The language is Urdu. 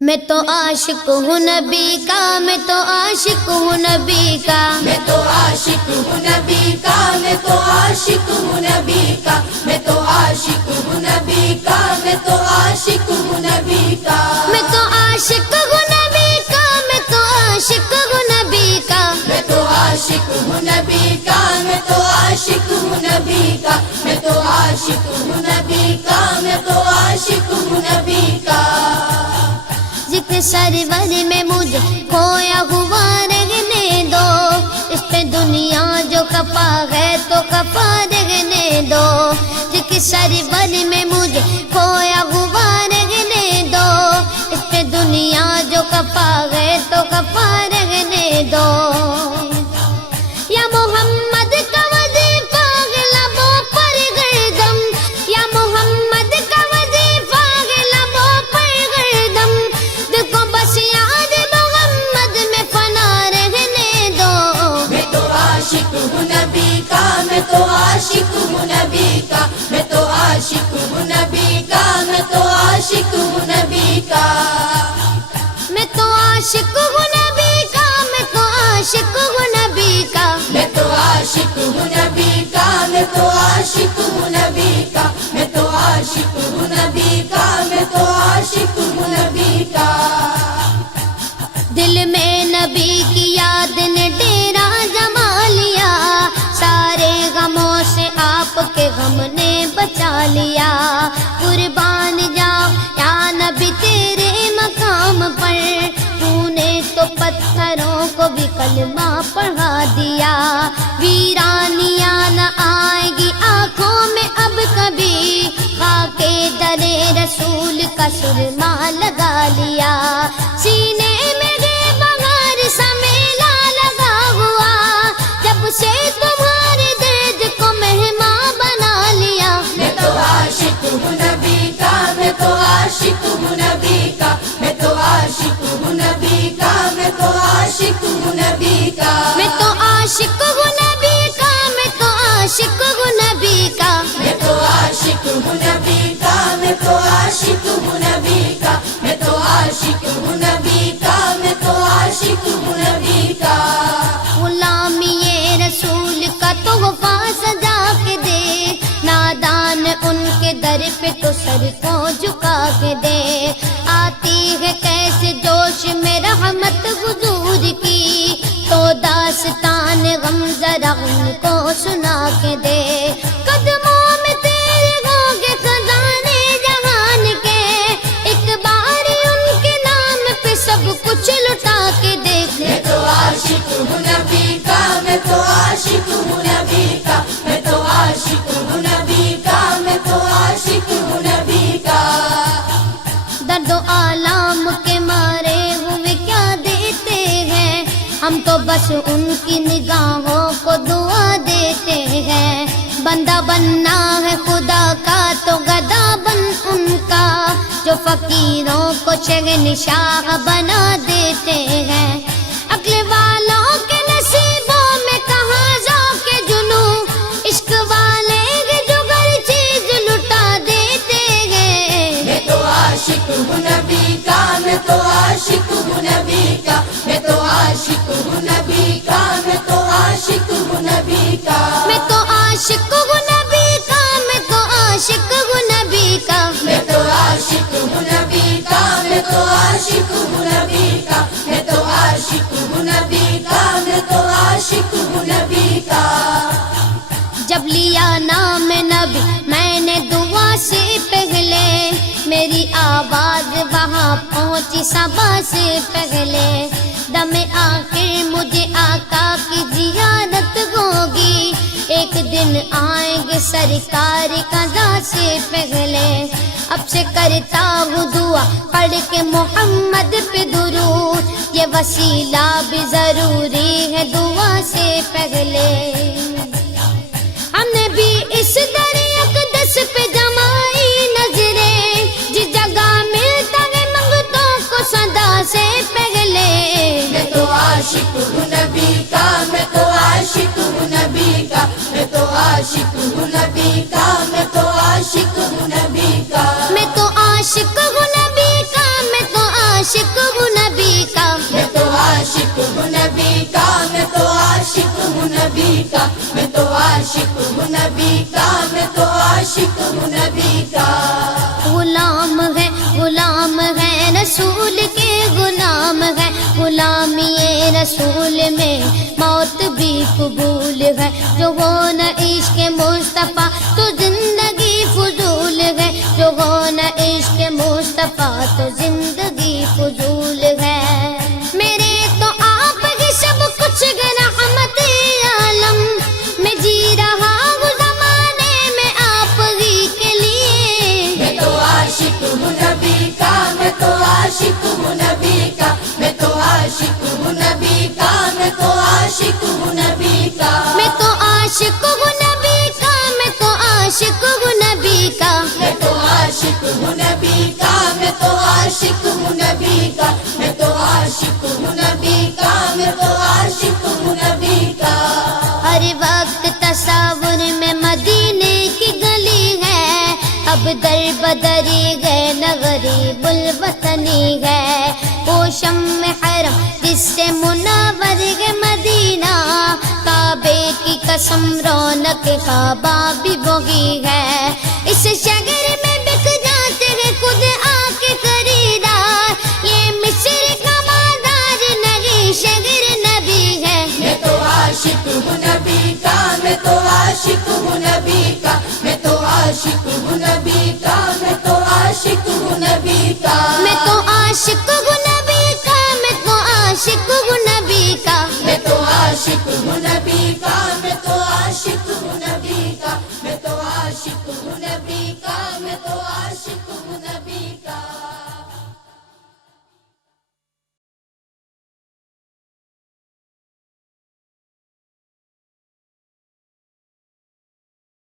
میں تو عاشق ہوں نبی کا، میں تو عاشق ہوں نبی کا، میں تو عاشق ہوں نبی کا، میں تو عاشق ہوں نبی کا، میں تو عاشق ہوں نبی کا، میں تو عاشق ہوں نبی کا، میں تو عاشق ہوں نبی کا، میں تو عاشق ہوں نبی کا، میں تو عاشق ہوں نبی کا، میں تو عاشق ہوں نبی کا، میں تو عاشق ہوں نبی کا، میں تو عاشق ہوں نبی کا، ذکر سرور میں مجھے کھویا ہوا رہنے دو، اس پہ دنیا جو کپا ہے تو کپا رہنے دو، ذکر سرور میں مجھے کھویا ہوا رہنے دو، اس پہ دنیا جو کپا ہے تو کپا رہنے دو، یا محمد کا وظیفہ ہے لبوں پر گردم، یا محمد کا وظیفہ ہے لبوں پر گردم، دل کو بس یاد محمد میں فنا رہنے دو، میں تو عاشق ہوں نبی کا، میں تو عاشق ہوں نبی کا، میں تو عاشق ہوں نبی کا، میں تو عاشق ہوں نبی کا، میں تو عاشق ہوں نبی کا، میں تو عاشق ہوں نبی کا، میں تو عاشق ہوں نبی کا، میں تو عاشق ہوں نبی کا، میں تو عاشق ہوں نبی کا، میں تو عاشق ہوں نبی کا، دل میں نبی کی یاد نے ڈیرا جما لیا، سارے غموں سے آپ کے غم نے بچا لیا، قربان جاؤ یا نبی تیرے مقام پر، تو نے تو پتھروں کو بھی کلمہ پڑھا دیا، ویرانیاں نہ آئے گی آنکھوں میں اب کبھی، خاک در رسول کا سرما لگا لیا، سینے میں گے بغیر سا میلہ لگا ہوا، جب سے تمہارے درد کو مہمان بنا لیا، میں تو عاشق ہوں نبی کا، میں تو عاشق ہوں نبی کا، میں تو عاشق ہوں نبی کا، میں تو عاشق ہوں نبی کا، میں تو عاشق ہوں نبی کا، میں تو عاشق ہوں نبی کا، میں تو عاشق ہوں نبی کا، میں تو عاشق ہوں نبی کا، میں تو عاشق ہوں نبی کا، میں تو عاشق ہوں نبی کا، غلامی رسول کا تحفہ سجا کے دے، نادان ان کے در پہ تو سر کو جھکا کے دے، آتی ہے کیسے جوش میں رحمت حضور کی، تو داستان غم ذرا ان کو سنا کے دے، قدموں میں تیرے ہوگے خزانے جہان کے، ایک بار ان کے نام پہ سب کچھ لٹا کے دیکھ لے، میں تو عاشق ہوں نبی کا، میں تو عاشق ہوں نبی کا، میں تو عاشق ہوں نبی کا، میں تو عاشق ہوں نبی کا، درد و آلام کے مارے ہوئے کیا دیتے ہیں، ہم تو بس ان کی نگاہوں کو دعا دیتے ہیں، بندہ بننا ہے خدا کا تو گدا بن ان کا، جو فقیروں کو شہنشاہ بنا دیتے ہیں، عقل والوں کے نصیبوں میں کہاں ذوق جنوں، عشق والے جو ہر چیز لٹا دیتے ہیں، میں تو عاشق ہوں نبی کا، میں تو عاشق ہوں نبی کا، میں تو عاشق ہوں نبی کا، میں تو عاشق ہوں نبی کا، میں تو عاشق ہوں نبی کا، میں تو عاشق ہوں نبی کا، میں تو عاشق ہوں نبی کا، میں تو عاشق ہوں نبی کا، میں تو عاشق ہوں نبی کا، میں تو عاشق ہوں نبی کا، جب لیا نام نبی میں نے دعا سے پہلے، میری آواز وہاں پہنچی صبا سے پہلے، دم آخر مجھے آقا کی زیارت ہوگی، ایک دن آئیں گے سرکار قضا سے پہلے، اب سے کرتا ہوں دعا پڑھ کے محمد پہ درود، یہ وسیلہ بھی ضروری ہے دعا سے پہلے، ہم نے بھی اس در اقدس پہ جمائی نظریں، جس جگہ ملتا ہے منگتوں کو صدا سے پہلے، میں تو عاشق ہوں نبی کا، میں تو عاشق ہوں نبی کا، میں تو عاشق ہوں نبی کا، میں تو عاشق ہوں نبی کا، میں تو عاشق ہوں نبی کا، میں تو عاشق کا میں تو عاشق ہوں نبی کا غلام ہے رسول کے غلام ہے غلامی رسول میں موت بھی قبول ہے جو ہو نہ عشق مصطفیٰ تو زندگی فضول ہے جو ہو نہ عشق مصطفیٰ تو زندگی فضول ہے میرے تو آپ ہی سب کچھ ہے رحمت عالم میں جی رہا ہوں زمانے میں آپ ہی کے لیے میں تو عاشق ہوں نبی کا میں تو عاشق ہوں نبی کا میں تو عاشق ہوں نبی کا میں تو عاشق ہوں نبی کا میں تو عاشق ہوں نبی کا میں تو عاشق ہوں نبی کا میں تو عاشق ہوں نبی کا میں تو عاشق ہوں نبی کا میں تو عاشق ہوں نبی کا میں تو عاشق ہوں نبی کا ہر وقت تصور میں مدینے کی گلی ہے اب در بدری گئے نہ غریب الوطنی ہے وہ شمع حرم جس سے منور ہے مدینہ کعبے کی قسم رونق کعبہ بھی وہی ہے اس شہر میں بک جاتے ہیں خود آ کے خریدار یہ مصر کا مادار نہیں شہر نبی ہے میں تو عاشق ہوں نبی کا میں تو عاشق ہوں نبی کا میں تو عاشق ہوں نبی کا میں تو عاشق ہوں نبی کا میں تو عاشق ہوں نبی کا میں تو عاشق ہوں نبی کا میں تو عاشق ہوں نبی کا میں تو عاشق ہوں نبی کا میں تو عاشق ہوں نبی کا میں تو عاشق ہوں